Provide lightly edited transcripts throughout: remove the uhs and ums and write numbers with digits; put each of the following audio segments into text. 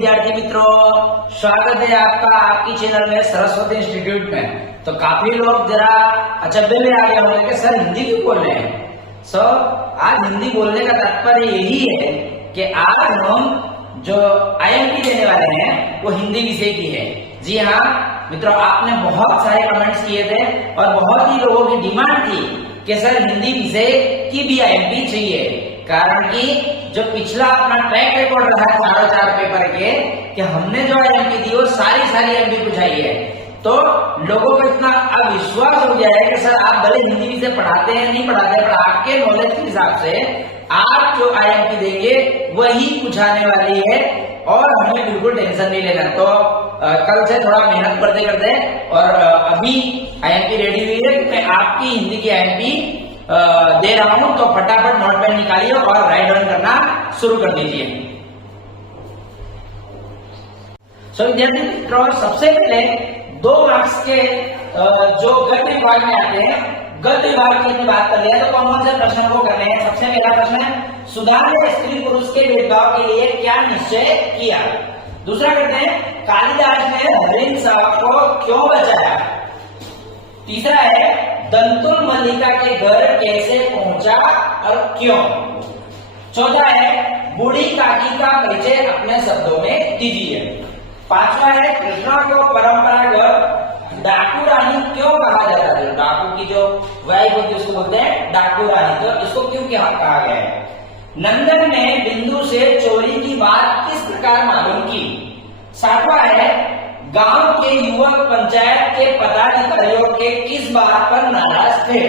विद्यार्थी मित्रों, स्वागत है आपका आपकी चैनल में सरस्वती इंस्टीट्यूट में। तो काफी लोग जरा अचंभे में आ गए होंगे कि सर हिंदी क्यों बोल रहे हैं। आज हिंदी बोलने का तात्पर्य यही है कि आज हम जो आईएमपी देने वाले हैं वो हिंदी विषय की है। जी हाँ मित्रों, आपने बहुत सारे कमेंट्स किए थे और बहुत ही लोगों की डिमांड थी कि सर हिंदी विषय की भी आईएमपी चाहिए, कारण कि जो पिछला अपना ट्रैक रिकॉर्ड रहा है चारों पेपर के कि हमने जो आईएमपी दी वो सारी आईएमपी बुझाई है। तो लोगों को इतना अविश्वास हो गया है कि सर आप भले हिंदी विषय पढ़ाते हैं नहीं पढ़ाते, पर आपके नॉलेज के हिसाब से आप जो आईएमपी देंगे वही पूछाने वाली है और हमें बिल्कुल टेंशन नहीं लेना। तो कल से थोड़ा मेहनत करते और अभी आईएमपी रेडी हुई है। मैं आपकी हिंदी की आईएमपी दे रहा हूं, तो फटाफट नोट पेन निकालिए और राइट डाउन करना शुरू कर दीजिए। विद्यार्थी मित्रों, सबसे पहले 2 मार्क्स के जो गद्य विभाग में आते हैं, गद्य विभाग की बात कर रहे हैं तो कौन से प्रश्न को कर रहे हैं। सबसे पहला प्रश्न है, सुधार ने स्त्री पुरुष के भेदभाव के लिए क्या निश्चय किया। दूसरा करते हैं, कालिदास ने हरिंसा को क्यों बचाया। तीसरा है, दंतुल मल्लिका के घर कैसे पहुंचा और क्यों। चौथा है, बूढ़ी काकी का परिचय अपने शब्दों में दीजिए। पांचवा है, कृष्णा को परंपरागत डाकू रानी क्यों कहा जाता है। डाकू की जो वाइफ होती है उसको बोलते हैं डाकू रानी, तो इसको क्यों कहा गया है। नंदन ने बिंदु से चोरी की बात किस प्रकार मालूम की। सातवां है, गांव के युवक पंचायत के पदाधिकारियों के किस बात पर नाराज थे।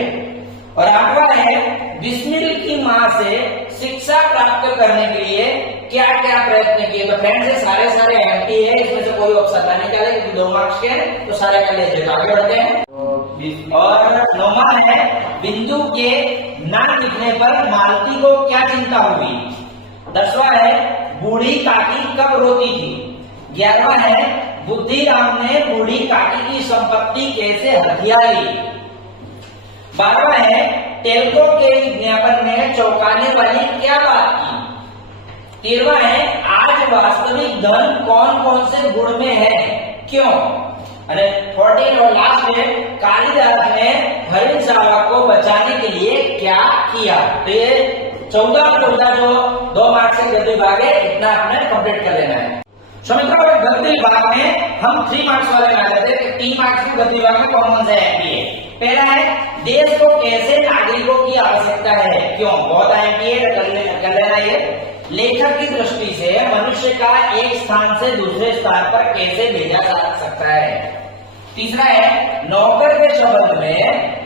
और 8वां है, बिस्मिल की मां से शिक्षा प्राप्त करने के लिए क्या क्या प्रयत्न किए। तो फ्रेंड्स ये सारे एमटी है, इसमें से कोई ऑप्शन ना निकाले क्योंकि 2 मार्क्स के तो सारे कर लीजिए। आगे बढ़ते हैं। और 9वां है, बिंदु के नाम लिखने पर मालती को क्या चिंता हुई। 10वां है, बूढ़ी काकी कब रोती थी। 11वां है, बुद्धिराम ने बूढ़ी काकी की संपत्ति कैसे हथिया ली। 12वां है, टेल्को के विज्ञापन में चौंकाने वाली क्या बात की। 13वां है, आज वास्तविक धन कौन कौन से गुण में है, क्यों। अरे 14 और लास्ट है, कालिदास ने हरिंसावा को बचाने के लिए क्या किया। तो ये 14 जो 2 मार्क्स से गद्य विभाग है, इतना आपने कंप्लीट कर लेना है। मित्रों, गद्य विभाग में हम 3 मार्क्स वाले बना देते हैं। 3 मार्क्स की गद्य विभाग में कौन सा एमपी है। पहला है, देश को कैसे नागरिकों की आवश्यकता है, क्यों। बहुत एमपी है, कर लेना ये। लेखक की दृष्टि से मनुष्य का एक स्थान से दूसरे स्थान पर कैसे भेजा जा सकता है। तीसरा है, नौकर के संबंध में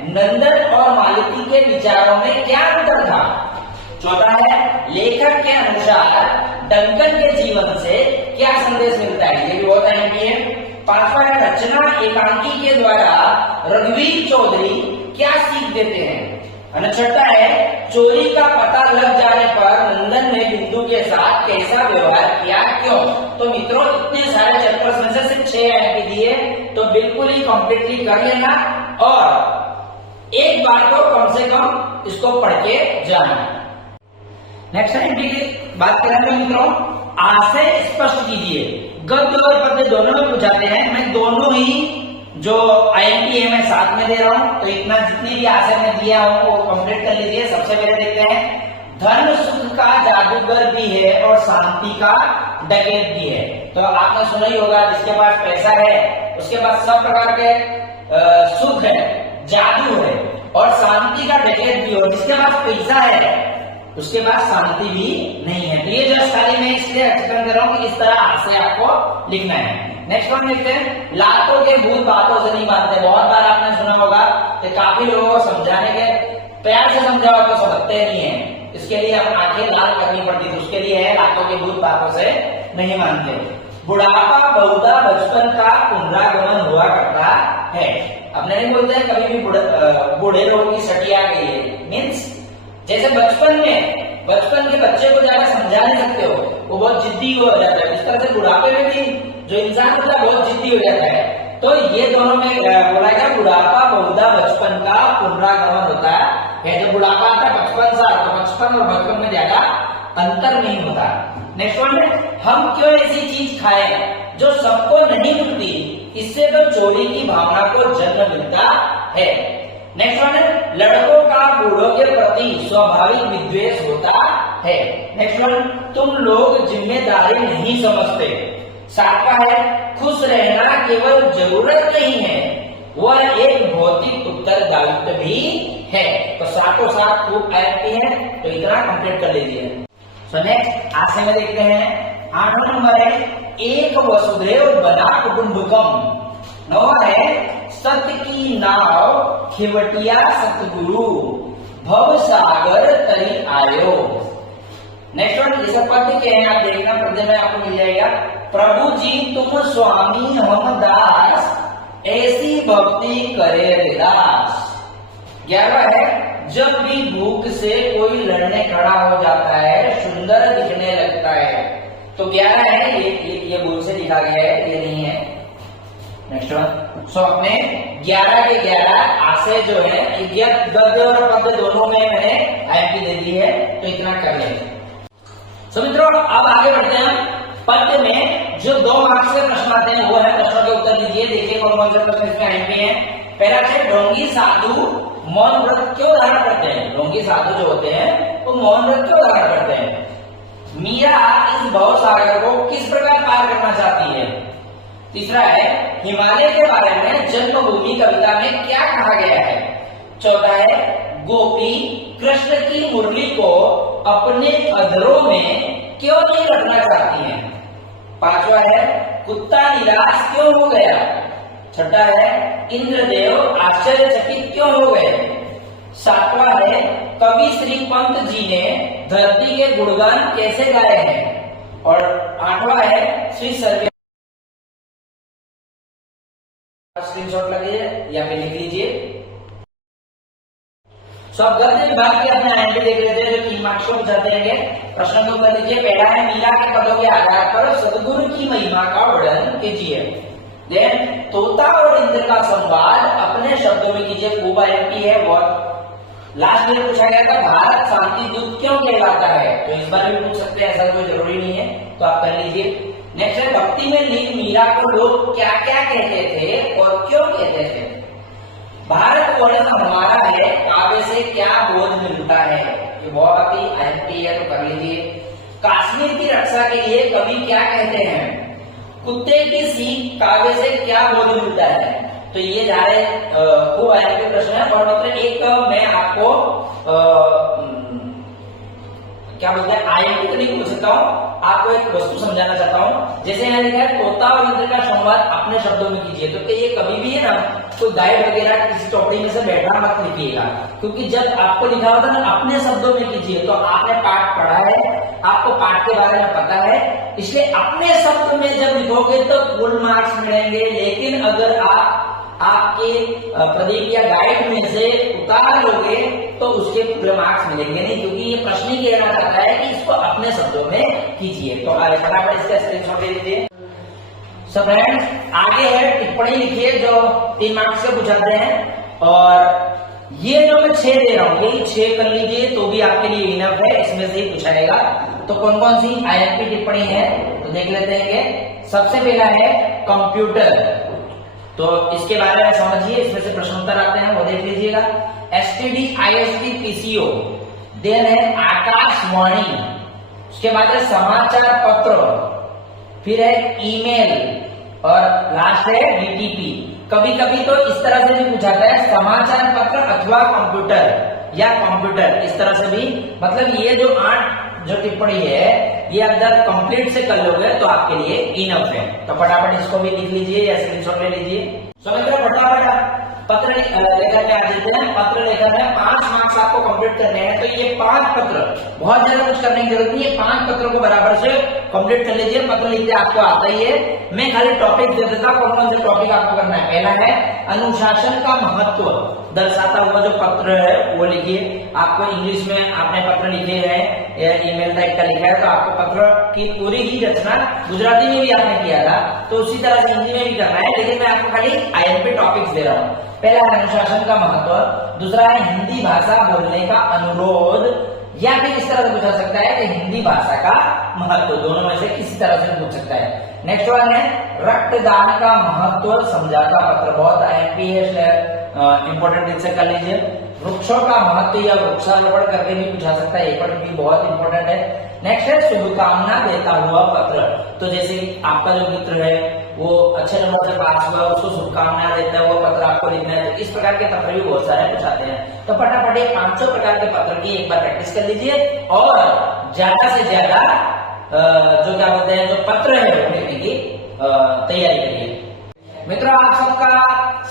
नंदन और मालती के विचारों में क्या अंतर था। चौथा है, लेखक के अनुसार डंकन के जीवन से क्या संदेश मिलता है। ये भी बहुत अहम है। 5वां है, रचना एकांकी के द्वारा रघुवीर चौधरी क्या सीख देते हैं। और 6वां है, चोरी का पता लग जाने पर नंदन ने बिंदु के साथ कैसा व्यवहार किया, क्यों। तो मित्रों, इतने सारे चैप्टर्स में से सिर्फ 6 एमपी दिए, तो बिल्कुल ही कंप्लीटली कर लेना और एक बार तो कम से कम इसको पढ़ के जाना। नेक्स्ट एमपी की बात करेंगे मित्रों, आशय स्पष्ट कीजिए। गद्य और पद्य दोनों में पूछाते हैं। मैं दोनों ही जो आईएमपी है मैं साथ में दे रहा हूं, तो इतना जितनी भी आशय में दिया हूं वो कंप्लीट कर लीजिए। सबसे पहले देखते हैं, धन सुख का जादूगर भी है और शांति का डकैत भी है। तो आपने सुना ही होगा, जिसके पास पैसा है उसके पास सब प्रकार के सुख है, जादू है और शांति का डकैत भी हो। जिसके पास पैसा है उसके पास शांति भी नहीं है। तो ये जो खाली मैं इसलिए एक्सप्लेन कर रहा हूँ कि इस तरह आशय आपको लिखना है। नेक्स्ट वन देखते हैं, लातों के भूत बातों से नहीं मानते। बहुत बार आपने सुना होगा कि काफी लोगों को समझाने के प्यार से समझाओ तो समझते नहीं है, इसके लिए हम आंखें लाल करनी पड़ती थी। उसके लिए है, लातों के भूत बातों से नहीं मानते। बुढ़ापा बहुधा बचपन का पुनरागमन हुआ करता है। अपने नहीं बोलते हैं कभी भी बूढ़े लोगों की सटी आ गई है। मीन्स जैसे बचपन के बच्चे को ज्यादा समझा नहीं सकते हो, वो बहुत जिद्दी हो जाता है। इस तरह से बुढ़ापे में भी जो इंसान होता है बहुत जिद्दी हो जाता है। तो ये दोनों में बोला गया, बुढ़ापा बहुधा बचपन का पुनरागमन होता है। जब बुढ़ापा आता है 55 साल, तो बचपन और बचपन में ज्यादा अंतर नहीं होता। नेक्स्ट वन है, हम क्यों ऐसी चीज खाएं जो सबको नहीं मिलती, इससे तो चोरी की भावना को जन्म मिलता है। नेक्स्ट वन है, लड़कों का बूढ़ों के प्रति स्वाभाविक विद्वेष होता है। नेक्स्ट वन, तुम लोग जिम्मेदारी नहीं समझते। सातवां है, खुश रहना केवल जरूरत नहीं है, वह एक भौतिक उत्तरदायित्व भी है। तो सातों सात खूब आयती है, तो इतना कंप्लीट कर लीजिए। सो नेक्स्ट आज से में देखते हैं 8वां नंबर है, एक वसुधैव बना कुटुंबकम। 9वां है, सत्य की नाव खेवटिया सतगुरु, भव सागर तरी आयो। नेक्स्ट वन, ये सब पद के हैं, आप देखना पद्य में आपको मिल जाएगा। प्रभु जी तुम स्वामी हम दास, ऐसी भक्ति करे रे दास। 11वां है, जब भी भूख से कोई लड़ने खड़ा हो जाता है सुंदर दिखने लगता है। तो 11 है, ये भूल से लिखा गया है, ये नहीं है। नेक्स्ट वन, सो अपने 11 के 11 आशय जो है गद्य और पद्य दोनों में मैंने आईएमपी दे दी है, तो इतना कर लेंगे। सो मित्रों अब आगे बढ़ते हैं। पद्य में जो 2 मार्क्स के प्रश्न आते हैं वो है, प्रश्नों के उत्तर दीजिए। देखिए कौन कौन से प्रश्न इसमें आईएमपी है। पहला है, ढोंगी साधु मौन व्रत क्यों धारण करते हैं। ढोंगी साधु जो होते हैं वो मौन व्रत क्यों धारण करते हैं। मीरा इस भव सागर को किस प्रकार पार करना चाहती है। तीसरा है, हिमालय के बारे में जन्मभूमि कविता में क्या कहा गया है। चौथा है, गोपी कृष्ण की मुरली को अपने अधरों में क्यों नहीं रखना चाहती हैं। पांचवा है, कुत्ता निराश क्यों हो गया। छठा है, इंद्रदेव आश्चर्यचकित क्यों हो गए। सातवां है, कवि श्री पंत जी ने धरती के गुणगान कैसे गाए हैं। और 8वां है, श्री सर्वे। स्क्रीनशॉट लगिए या फिर लिख लीजिए। सब गद्य विभाग के अपने आईएमपी देख लेते हैं जो 3 मार्क्स को पूछाते हैं। प्रश्न को कर लीजिए। पहला है, मीरा के पदों के आधार पर सदगुरु की महिमा का वर्णन कीजिए। देन तोता और इंद्र का संवाद अपने शब्दों में कीजिए। खूब आईएमपी है। बहुत लास्ट में पूछा गया था, भारत शांति दूत क्यों कहलाता है। तो इस बार भी पूछ सकते हैं, ऐसा कोई जरूरी नहीं है, तो आप कर लीजिए। नेक्स्ट है, भक्ति में लीन मीरा को लोग क्या क्या कहते थे और क्यों कहते थे। भारत वर्ष हमारा है, काव्य से क्या बोध मिलता है। ये बहुत ही आईएमपी है, तो कर लीजिए। कश्मीर की रक्षा के लिए कवि क्या कहते हैं। कुत्ते की सीख काव्य से क्या बोध मिलता है। तो ये सारे खूब आईएमपी प्रश्न है। और मतलब एक मैं आपको क्या बोलते हैं, आईएमपी तो नहीं पूछ सकता हूँ, आपको एक वस्तु समझाना चाहता हूँ। जैसे यहाँ लिखा है, तोता और इंद्र का संवाद अपने शब्दों में कीजिए। तो ये कभी भी है ना, कोई गाइड वगैरह किसी टॉपिक में से बैठा मत लिखिएगा, क्योंकि जब आपको लिखा होता है ना अपने शब्दों में कीजिए, तो आपने पाठ पढ़ा है, आपको पाठ के बारे में पता है, इसलिए अपने शब्द में जब लिखोगे तो फुल मार्क्स मिलेंगे। लेकिन अगर आप आपके प्रदीप या गाइड में से उतार लोगे तो उसके पूरे मार्क्स मिलेंगे नहीं, क्योंकि ये प्रश्न ही कहना चाहता है कि इसको अपने शब्दों में कीजिए। तो फटाफट इसका स्क्रीनशॉट ले लीजिए। सब फ्रेंड्स आगे है, टिप्पणी लिखिए जो 3 मार्क्स से पूछाते हैं। और ये जो मैं 6 दे रहा हूँ, यही 6 कर लीजिए तो भी आपके लिए इनफ है, इसमें से ही पूछाएगा। तो कौन कौन सी आईएमपी टिप्पणी है तो देख लेते हैं। कि सबसे पहला है कंप्यूटर, तो इसके बारे में समझिए, इसमें से प्रश्नोत्तर आते हैं, वो देख लीजिएगा। एसटीडी आईएसटी पीसीओ, देन है आकाशवाणी, उसके बाद है समाचार पत्र, फिर है ईमेल और लास्ट है डीटीपी। कभी कभी तो इस तरह से भी पूछाता है, समाचार पत्र अथवा कंप्यूटर या कंप्यूटर, इस तरह से भी। मतलब ये जो 8 जो टिप्पणी है ये अगर कंप्लीट से कर लोगे तो आपके लिए इनफ है। तो फटाफट इसको भी लिख लीजिए या स्क्रीनशॉट ले लीजिए। फटाफट पत्र लेखन में आ जाते हैं। पत्र लेखन में 5 मार्क्स आपको कंप्लीट करने हैं, तो ये 5 पत्र, बहुत ज्यादा कुछ करने की जरूरत नहीं है, 5 पत्रों को बराबर से कंप्लीट कर लीजिए। पत्र लिखते आपको आता ही है, मैं खाली टॉपिक दे देता हूँ, कौन कौन से टॉपिक आपको करना है। पहला है अनुशासन का महत्व दर्शाता हुआ जो पत्र है वो लिखिए। आपको इंग्लिश में आपने पत्र लिखे हैं, ईमेल टाइप का लिखा है, तो आपको पत्र की पूरी ही रचना गुजराती में भी आपने किया था, तो उसी तरह से हिंदी में भी करना है, लेकिन मैं आपको खाली आईएमपी टॉपिक्स दे रहा हूँ। पहला है अनुशासन का महत्व, दूसरा है हिंदी भाषा बोलने का अनुरोध, या फिर इस तरह से पूछा सकता है कि हिंदी भाषा का महत्व, दोनों में से किसी तरह से पूछ सकता है। नेक्स्ट वन है रक्तदान का महत्व समझाता पत्र, बहुत आईएमपी है, इंपोर्टेंट इससे कर लीजिए। वृक्षों का महत्व या वृक्षारोपण करके भी पूछा सकता है, ये पर भी बहुत इंपॉर्टेंट है। नेक्स्ट है शुभकामना देता हुआ पत्र, तो जैसे आपका जो मित्र है वो अच्छे नंबर से पास हुआ, उसको शुभकामना देता है, वो पत्र आपको लिखना है, तो इस प्रकार के पत्र भी बहुत सारे पूछाते हैं। तो फटाफट 500 प्रकार के पत्र की एक बार प्रैक्टिस कर लीजिए और ज्यादा से ज्यादा जो क्या बोलते हैं जो पत्र है वो लिखने की तैयारी करिए। मित्रों, आप सबका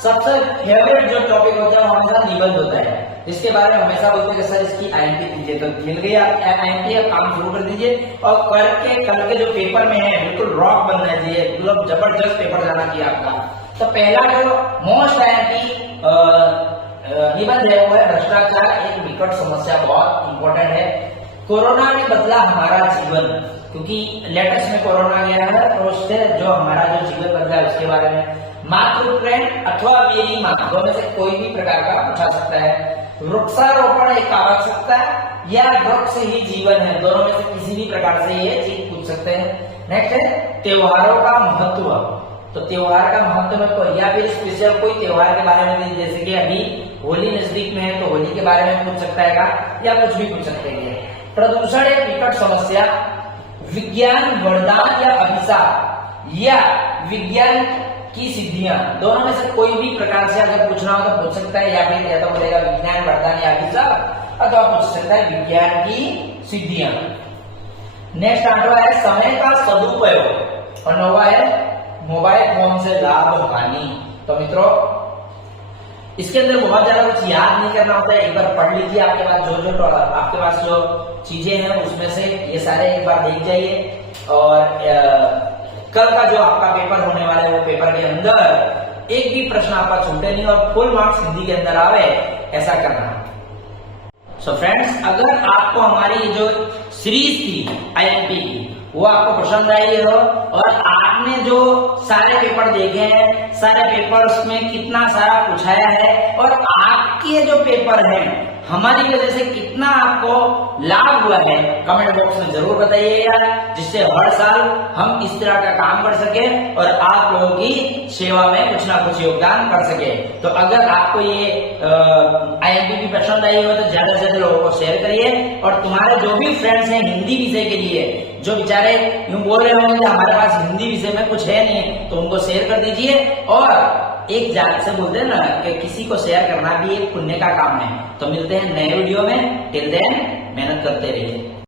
सबसे फेवरेट जो टॉपिक होता है वो हमेशा निबंध होता है, इसके बारे में हमेशा बोलते हैं कि सर इसकी आईएमपी दीजिए, तो मिल गई आप आईएमपी, काम शुरू कर दीजिए और कल के जो पेपर में है बिल्कुल रॉक बनना चाहिए, मतलब जबरदस्त पेपर जाना चाहिए आपका। तो पहला जो मोस्ट आईएमपी निबंध है वो है भ्रष्टाचार एक विकट समस्या, बहुत इंपॉर्टेंट है। कोरोना ने बदला हमारा जीवन, क्योंकि लेटेस्ट में कोरोना गया है और उससे जो हमारा जो जीवन बदला है उसके बारे में। मातृ प्रेम अथवा मेरी मां, दोनों में से कोई भी प्रकार का पूछा सकता है। वृक्षारोपण एक आवश्यकता या वृक्ष ही जीवन है, दोनों में से किसी भी प्रकार से ये चीज पूछ सकते हैं। नेक्स्ट है त्योहारों का महत्व, तो त्योहार का महत्व में कोई या फिर स्पेशल कोई त्योहार के बारे में, जैसे कि अभी होली नजदीक में है तो होली के बारे में पूछ सकता है या कुछ भी पूछ सकते हैं। प्रदूषण एक विकट समस्या, विज्ञान वरदान या अभिशाप या विज्ञान की सिद्धियां, दोनों में से कोई भी प्रकार से अगर पूछना हो तो पूछ सकता है, या फिर या तो बोलेगा विज्ञान वरदान या अभिशाप, अथवा पूछ सकता है विज्ञान की सिद्धियां। नेक्स्ट 8वां है समय का सदुपयोग और 9वां है मोबाइल फोन से लाभ हानि। तो मित्रों इसके अंदर बहुत ज्यादा कुछ याद नहीं करना होता है, एक बार पढ़ लीजिए, आपके पास जो आपके पास जो चीजें हैं उसमें से ये सारे एक बार देख जाइए और कल का जो आपका पेपर होने वाला है वो पेपर के अंदर एक भी प्रश्न आपका छूटे नहीं और फुल मार्क्स हिंदी के अंदर आवे, ऐसा करना। सो फ्रेंड्स, अगर आपको हमारी जो सीरीज थी आईएमपी की वो आपको पसंद आई हो और आपने जो सारे पेपर देखे हैं, सारे पेपर्स में कितना सारा पूछाया है और आपके जो पेपर हैं हमारी वजह से कितना आपको लाभ हुआ है, कमेंट बॉक्स में जरूर बताइएगा, जिससे हर साल हम इस तरह का काम कर सके और आप लोगों की सेवा में कुछ ना कुछ योगदान कर सके। तो अगर आपको ये आईएमपी भी पसंद आई हो तो ज्यादा से ज्यादा लोगों को शेयर करिए और तुम्हारे जो भी फ्रेंड्स हैं हिंदी विषय के लिए, जो बेचारे यूं बोल रहे होंगे कि हमारे पास हिंदी विषय में कुछ है नहीं, तो उनको शेयर कर दीजिए। और एक जात से बोलते हैं ना कि किसी को शेयर करना भी एक पुण्य का काम है। तो मिलते हैं नए वीडियो में, टिल देन मेहनत करते रहिए।